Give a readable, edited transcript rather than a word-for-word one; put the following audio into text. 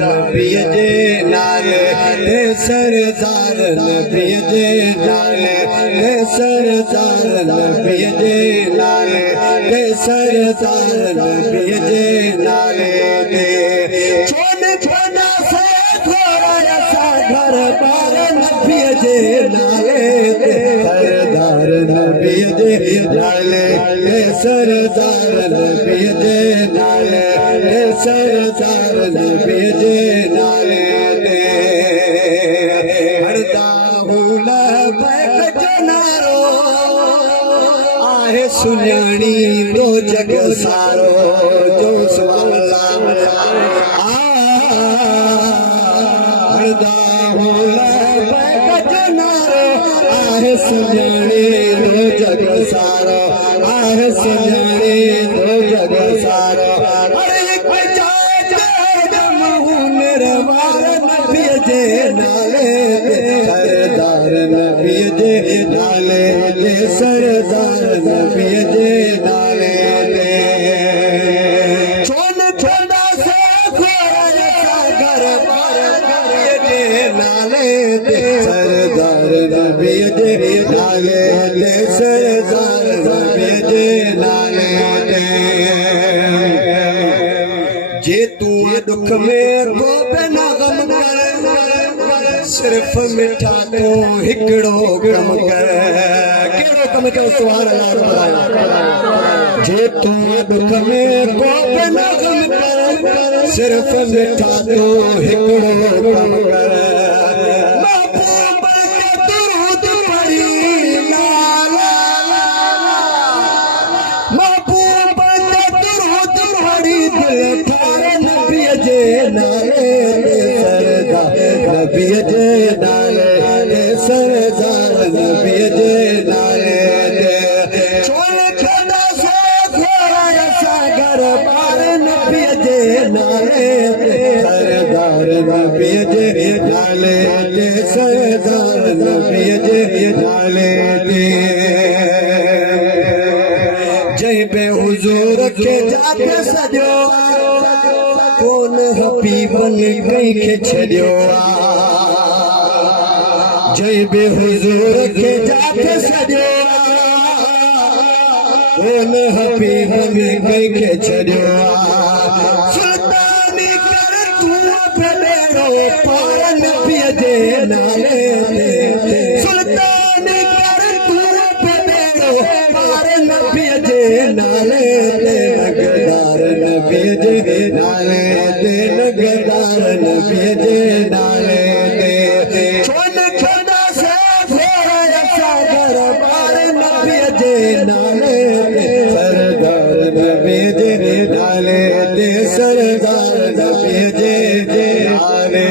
नबी जे नाले ते सरदार नबी जे नाले ते सरदार नबी जे नाले ते सरदार नबी जे नाले ते छोन छोना से थोड़ा सा घर बार नबी जे नाले ते सरदार नबी जे नाले ते सरदार नबी जे नाले ते सरदार नबी जे नाले ते हरदा हुला बैक जनारो आहे सुन्याणी तो जग सारो जो स्वाला हरदा हुला बैक जनारो आहे सुन्याणी तो जग सारो आहे सुन्याणी तो जग सारो सरदार नबी जे नाले ते सरदार नबी जे नाले ते छोन छोड़ा से खोया घर पर नबी जे नाले ते सरदार नबी जे नाले ते सरदार नबी जे नाले ते जे तू दुख में रो बिना गम कर सिर्फ मिठा तो हिकड़ो कम कर केड़ो कम कर सुभान अल्लाह जे तू दुख में को बिना गम कर सिर्फ मिठा तो हिकड़ो कम कर महबूब के दुरूद पढ़ी ला ला महबूब के दुरूद पढ़ी दिल थारे नबी जे नाले नबी जे नाले ते सरदार नबी जे नाले ते छोड़ छोड़ा से खोया सागर पार नबी जे नाले ते सरदार नबी जे नाले ते सरदार नबी जे नाले ते जय बे हुजूर के जाके सजो कौन हबीबन कई के छड़ियो जय बे हुजूर के जाके सजो कौन हबीबन कई के छड़ियो सुल्तानी कर तू फेरो पार नबी जे नाले ते सुल्तानी कर तू फेरो पार नबी जे नाले ते नगदार नबी जे नाले ते नगदार नबी जे नाले ते छोन छोड़ा से थोड़ा सागर पार नबी जे नाले ते सरदार नबी जे नाले ते सरदार नबी जे नाले